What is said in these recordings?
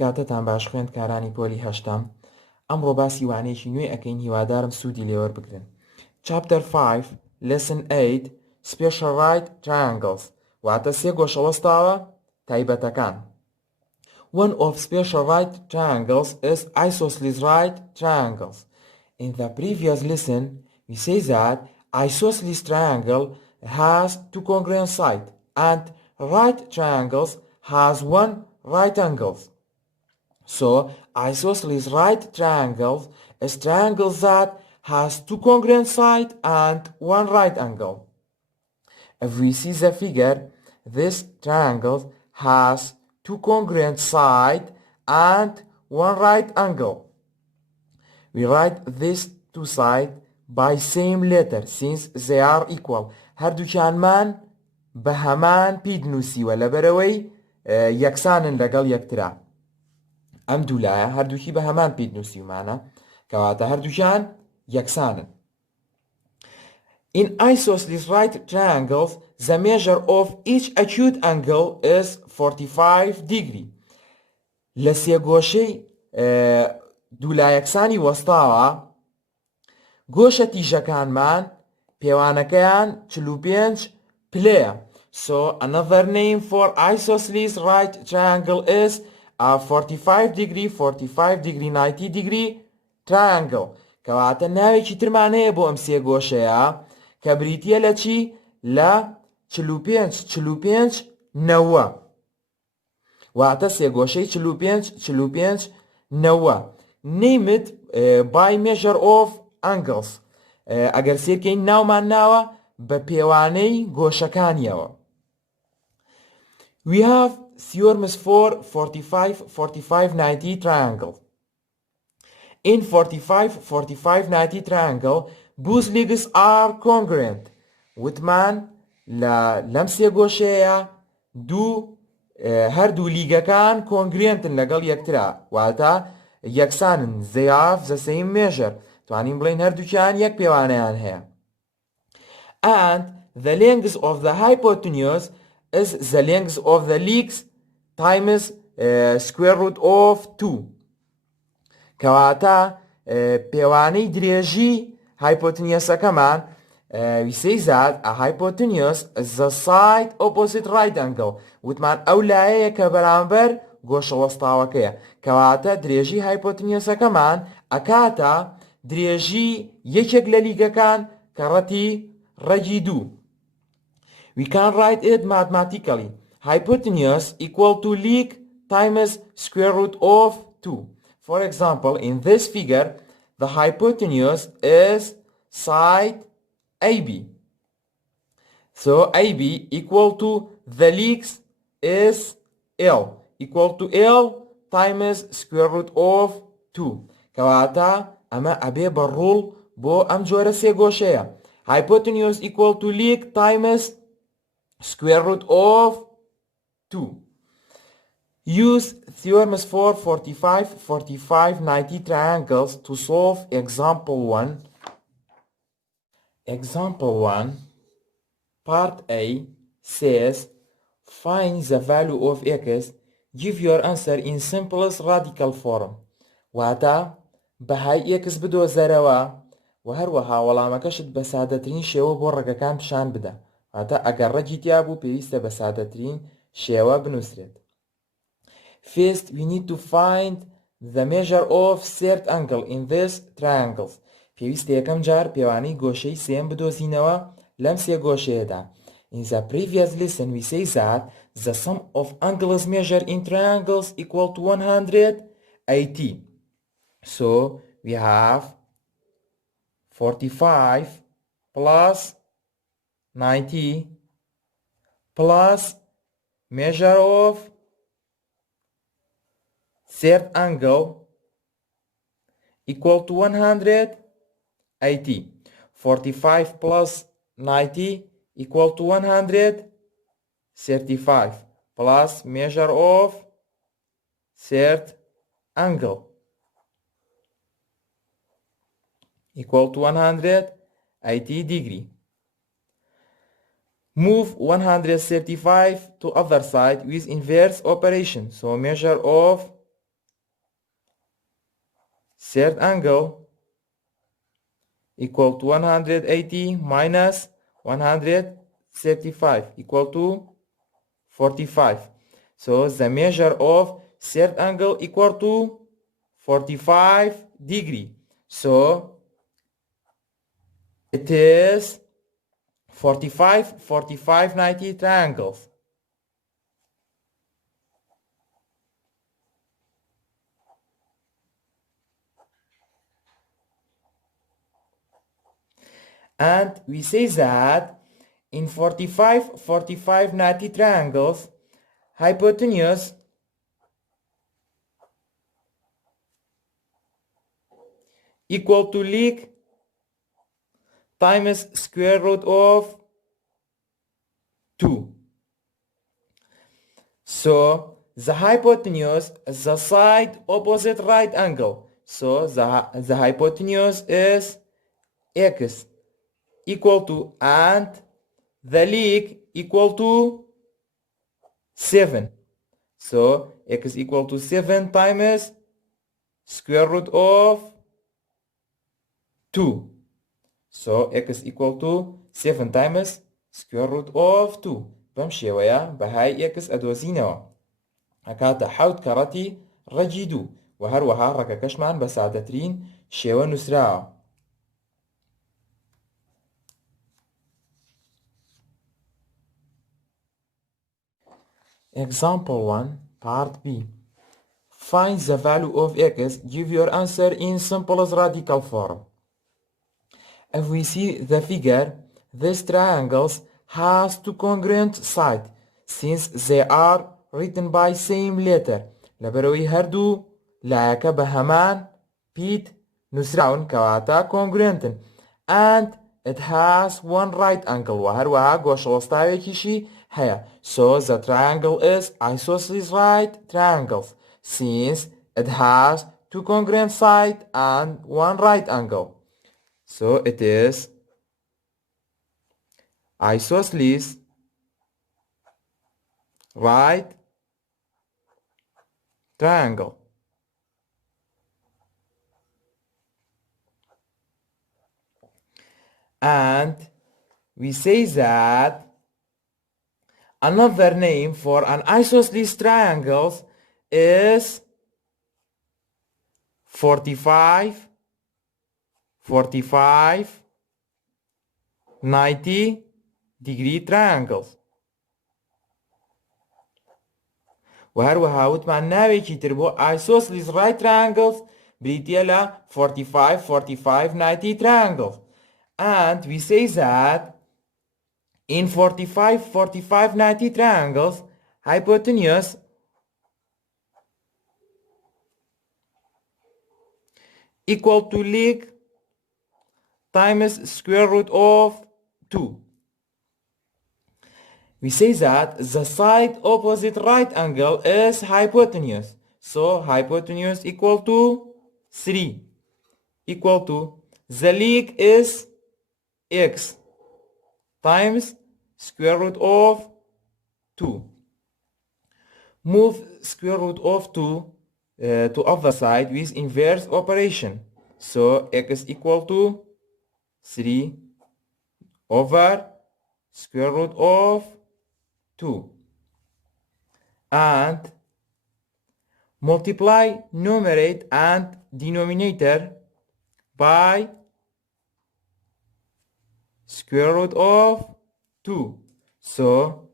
کاتتان باش خوێندکارانی پۆلی هەشتم. ئەمڕۆ باسی وانەیەکی نوێ ئەەکەین، هیوادارم سوودی لێوە بگرن. Chapter 5 Lesson 8 Special Right Triangles واتە سێ گۆشەوەستاوە تایبەتەکان. One of special right triangles is isosceles right triangles. In the previous lesson, we say that isosceles triangle has two congruent sides and right triangles has one right angles. So, isosceles right triangles is triangle that has two congruent sides and one right angle. If we see the figure, this triangle has two congruent sides and one right angle. We write these two sides by same letter since they are equal. هەردووکیانمان بە هەمان پێی دنووسیوە لەبەرەوەی یەکسانن لەگەڵ یەکترا. ئەم دوو لایە هەردووکی بە هەمان پێی دنووسیومانە کەواتە هەردووکیان یەکسانن. In isosceles right triangles, the measure of each acute angle is 45 degree. لە سێگۆشەی دوولایەکسانی وەستاوە گۆشە تیژەکانمان پێوانەکەیان 45 پلەیە. So another name for isosceles right triangle is a 45 degree 90 degree triangle. کەواتە ناوێکی ترمان هەیە بۆ ئەم سێگۆشەیە کە بریتیە لە چی؟ لە 45 90. واتە سێگۆشەی 45 90. Name it by measure of angles. ئەگەر سێرکەین ناومان ناوە بە پێوانەی گۆشەکانیەوە. We have theorems for 45-90 triangle. In 45-90 triangle, both legs are congruent. وتمان لەم سێگۆشەیە هەردوو لیگەکان کۆنگرێنتن لەگەڵ یەکترا واتە یەکسانن. They have the same measure. توانین بڵین هەردووکیان یەک پێوانەیان هەیە. And the length of the hypotenuse is the length of the legs times square root of 2. کەواتە پێوانەی درێژی hypotenuse-ەکەمان we say that a hypotenuse is the side opposite right angle. وتمان ئەو لایەیە کە بەرامبەر گۆشەوەستاوەکەیە کەواتە درێژی hypotenuse-ئەکەمان ئەکاتە درێژی یەکێک لە لیگەکان کە ڕەتی ڕەگی 2. We can write it mathematically. Hypotenuse equal to leg times square root of 2. For example, in this figure, the hypotenuse is side AB. So AB equal to the legs is L. Equal to L times square root of 2. کەواتە ئەمە ئەبێ بەڕوڵ بۆ ئەم جۆرە سێگۆشەیە. Hypotenuse equal to leg times square root of 2. Use theorems for 45-90 triangles to solve example 1. Example 1, part A says, find the value of x, give your answer in simplest radical form. واتە بەهای x بدۆزەرەوە و هەروەها وەڵامەکەشت بە سادەترین شێوە بۆ ڕێگەکان پیشان بدە. واتە ئەگەر ڕەگی تیا بوو پێویستە بە سادەترین شێوە بنووسرێت. First, we need to find the measure of third angle in this triangles. پێویستە یەکەم جار پێوانەی گۆشەی سێم بدۆزینەوە لەم سێ گۆشەیەدا. In the previous lesson, we say that the sum of angles measured in triangles equal to 180. So, we have 45 plus 90 plus measure of third angle equal to 180. 45 plus 90 equal to 135 plus measure of third angle equal to 180 degree. Move 135 to other side with inverse operation. So measure of third angle equal to 180 minus 135 equal to 45. So the measure of third angle equal to 45 degree. So it is 45, 45, 90 triangles. And we say that in 45, 45, 90 triangles, hypotenuse equal to leg times square root of 2. So the hypotenuse is the side opposite right angle. So the hypotenuse is x equal to, and the leg equal to 7. So x equal to 7 times square root of 2. So x equal to 7 times square root of 2. بمشي ويا بهاي x أدوزينوا هكاتا حوت كرتي رجيدو وهروها رككشمان بسادترين شيوة نسراع. Example 1, part B. Find the value of x. Give your answer in simplest radical form. If we see the figure, these triangles has two congruent sides since they are written by same letter. لبروي هردو لايكا بهمان بيت نسرعون كواتا congruent and it has one right angle وهروها قوش وسطاوي كيشي هيا. So the triangle is isosceles right triangles since it has two congruent sides and one right angle. So it is isosceles right triangle. And we say that another name for an isosceles triangle is 45, 45, 90 degree triangles. وهروها وتمان ناويكي تربو isosceles right triangles بريتيلا 45, 45, 90 triangles. And we say that in 45, 45, 90 triangles, hypotenuse equal to leg times square root of 2. We say that the side opposite right angle is hypotenuse. So hypotenuse equal to 3 equal to the leg is x times square root of 2. Move square root of 2 to other side with inverse operation. So x equal to 3 over square root of 2. And multiply numerator and denominator by square root of 2. So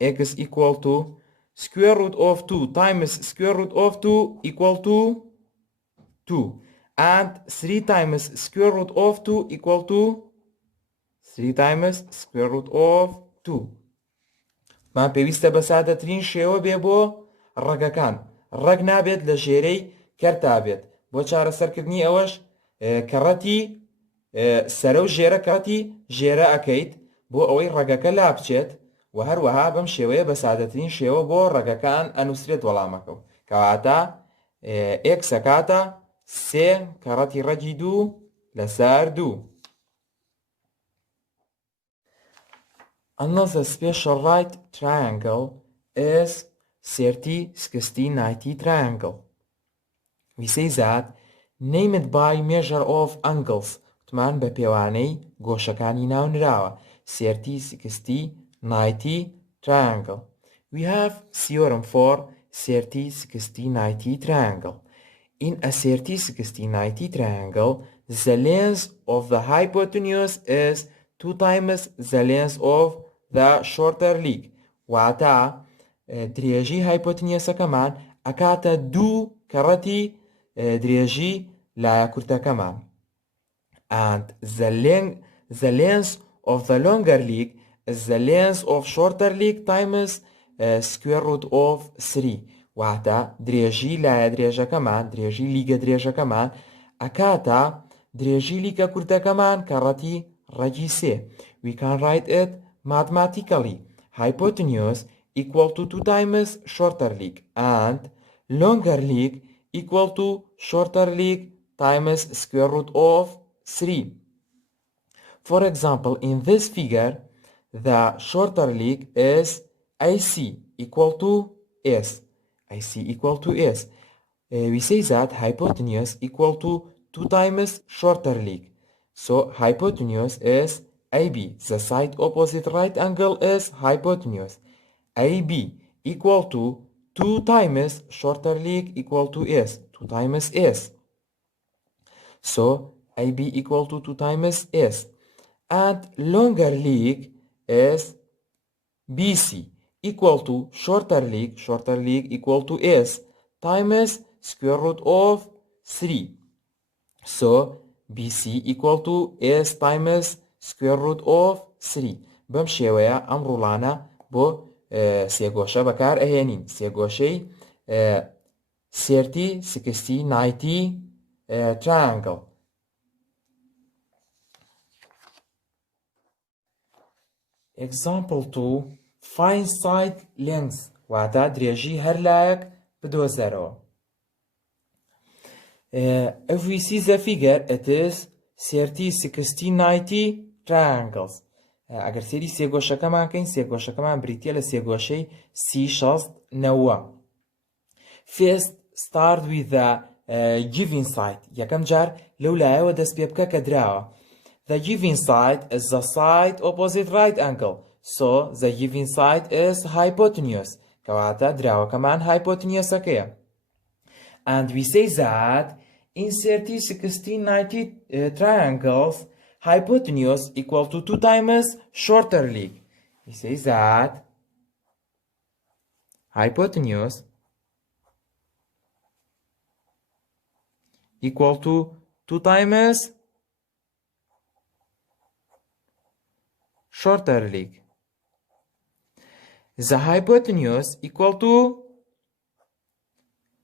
x equal to square root of 2 times square root of 2 equal to 2. And 3 times square root of 2 equal to 3 times square root of 2. ما پێویستە بە سادەترین شێوە بێ بۆ ڕەگەکان. ڕەگ نابێت لە ژێرەی کەرتا بێت. بۆ چارەسەرکردنی ئەوەش کەڕەتی سەرە و ژێرە کەڕەتی ژێرە ئەەکەیت بۆ ئەوەی ڕەگەکە لا بچێت و هەروەها بەم شێوەیە بە سادەترین شێوە بۆ ڕەگەکان ئەنووسرێت وەڵامەکە و کەواتە x ئەکاتە 3 کەڕەتی ڕەگی 2 لەسەر 2. Another special right triangle is 30, 60, 90 triangle. we say that name it by measure of angles وتمان بە پێوانەی گۆشەکانی ناونراوە 30 60 90 triangle. We have theorem for 30 60 90 triangle. In a 30 60 90 triangle, the length of the hypotenuse is 2 times the length of the shorter leg. واتە درێژی هایپۆتنیۆسەکەمان ئەکاتە 2 کەڕەتی درێژی لایە کورتەکەمان. And the length of the longer leg is the length of shorter leg times square root of 3. واتە درێژی لایە درێژەکەمان درێژی لیگە درێژەکەمان ئەکاتە درێژی لیگە کورتەکەمان کەڕەتی ڕەگی 3. We can write it mathematically. Hypotenuse equal to 2 times shorter leg and longer leg equal to shorter leg times square root of 3. For example, in this figure, the shorter leg is AC equal to S. AC equal to S. We say that hypotenuse equal to 2 times shorter leg. So hypotenuse is AB. The side opposite right angle is hypotenuse. AB equal to 2 times shorter leg equal to S. 2 times S. So AB equal to 2 times S. And longer leg is BC equal to shorter leg equal to S times square root of 3. So BC equal to S times square root of 3. بەم شێوەیە ئەم ڕوڵانە بۆ سێگۆشە بەکار ئەهێنین. سێگۆشەی 30 60 90 triangle. Example 2. Find side length. واتە درێژی هەر لایەک بدۆزەرەوە. If we see the figure, it is 30 60 90 triangles. ئەگەر سێری سێگۆشەکەمان کەین سێگۆشەکەمان بریتیە لە سێگۆشەی 30 60 90. First start with the given side. یەکەم جار لەو لایەوە دەست پێ بکە کە دراوە. The given side is the side opposite right angle. So the given side is hypotenuse. کەواتە دراوەکەمان hypotenuse-ەکەیە. And we say that in 30 60 90 triangles, hypotenuse equal to 2 times shorter leg. We say that hypotenuse equal to 2 times shorter leg. The hypotenuse equal to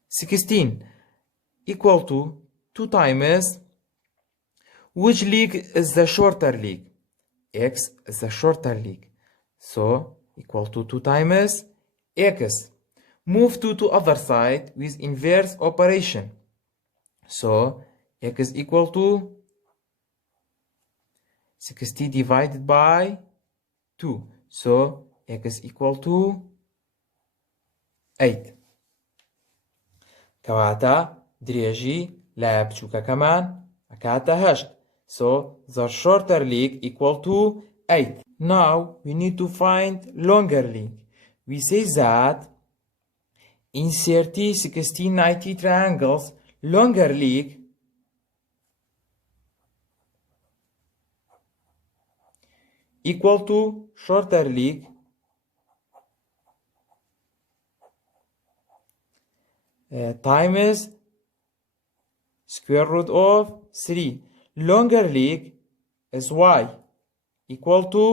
16 equal to 2 times which leg is the shorter leg? X is the shorter leg. So equal to 2 times X. Move to other side with inverse operation. So X is equal to 60 divided by 2. So X is equal to 8. کەواتە درێژی لایە بچووکەکەمان ئەکاتە 8. So the shorter leg equal to 8. Now we need to find longer leg. We say that in 30 60 90 triangles, longer leg equal to shorter leg times square root of 3. Longer leg is y equal to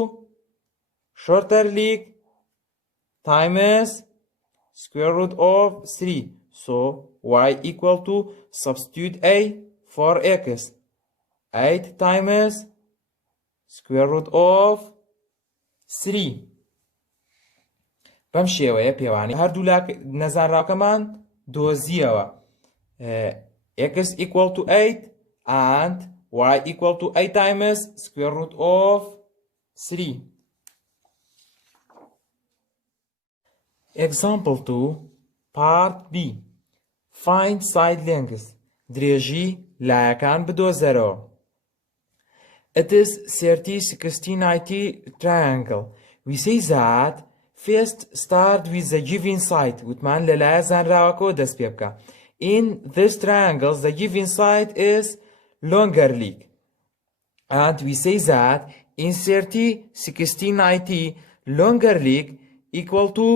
shorter leg times square root of 3. So y equal to, substitute a for x. 8 times square root of 3. بەم شێوەیە پێوانی هەردوو نەزانراوەکەمان دۆزیەوە. X equal to 8 and y equal to 8 times square root of 3. Example 2, part B. find side length درێژی لایەکان بدۆزەرەوە. It is 30-60-90 triangle. We say that first start with the given side وتمان لە لایە زانراوەکەوە دەست پێ بکە. In this triangle the given side is longer leg. And we say that in 30-60-90 longer leg equal to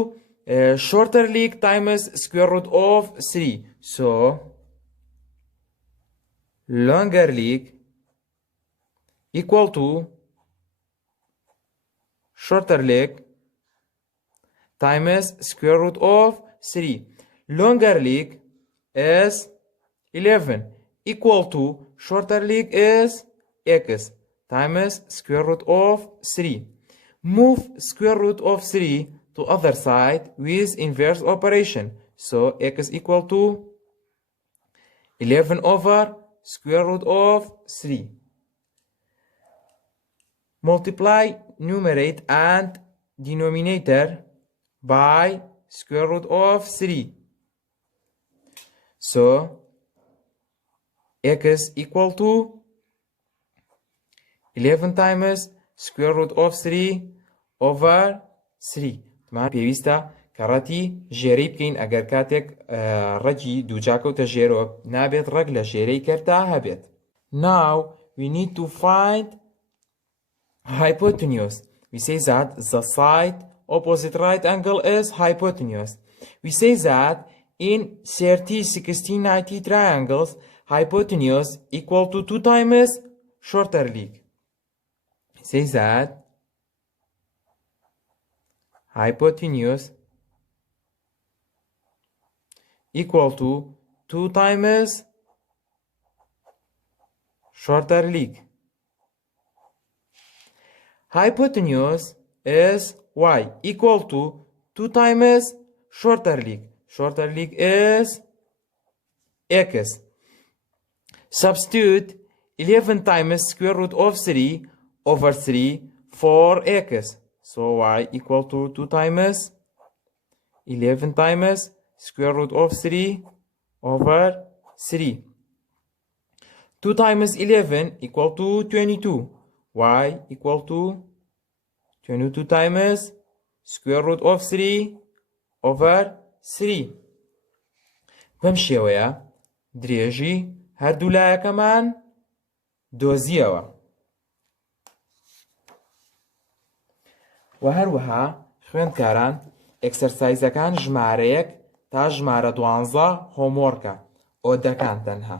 shorter leg times square root of 3. So longer leg equal to shorter leg times square root of 3. Longer leg is 11 equal to shorter leg is x times square root of 3. Move square root of 3 to other side with inverse operation. So x equal to 11 over square root of 3. Multiply numerator and denominator by square root of 3. So x equal to 11 times square root of 3 over 3. تمام پێویستە کە ڕەتی ژێرەی بکەین ئەگەر کاتێک ڕەگی دووجاکەوتە ژێرۆ نابێت ڕەگ لە ژێرەی کەرتا هەبێت. Now we need to find hypotenuse. We say that the side opposite right angle is hypotenuse. We say that in 30-60-90 triangles hypotenuse equal to 2 times shorter leg. We say that hypotenuse equal to 2 times shorter leg. Hypotenuse is y equal to 2 times shorter leg. Shorter leg is x. Substitute 11 times square root of 3 over 3 for x. So y equal to 2 times 11 times square root of 3 over 3. 2 times 11 equal to 22. Y equal to 22 times square root of 3 over 3. بەم شێوەیە درێژی هەردوو لایەکەمان دۆزیەوە. و هەروەها خوێندکاران ئەکسەرسایزەکان ژمارەیەک تا ژمارە 12 هۆمۆرکە ئۆدەکان تەنها.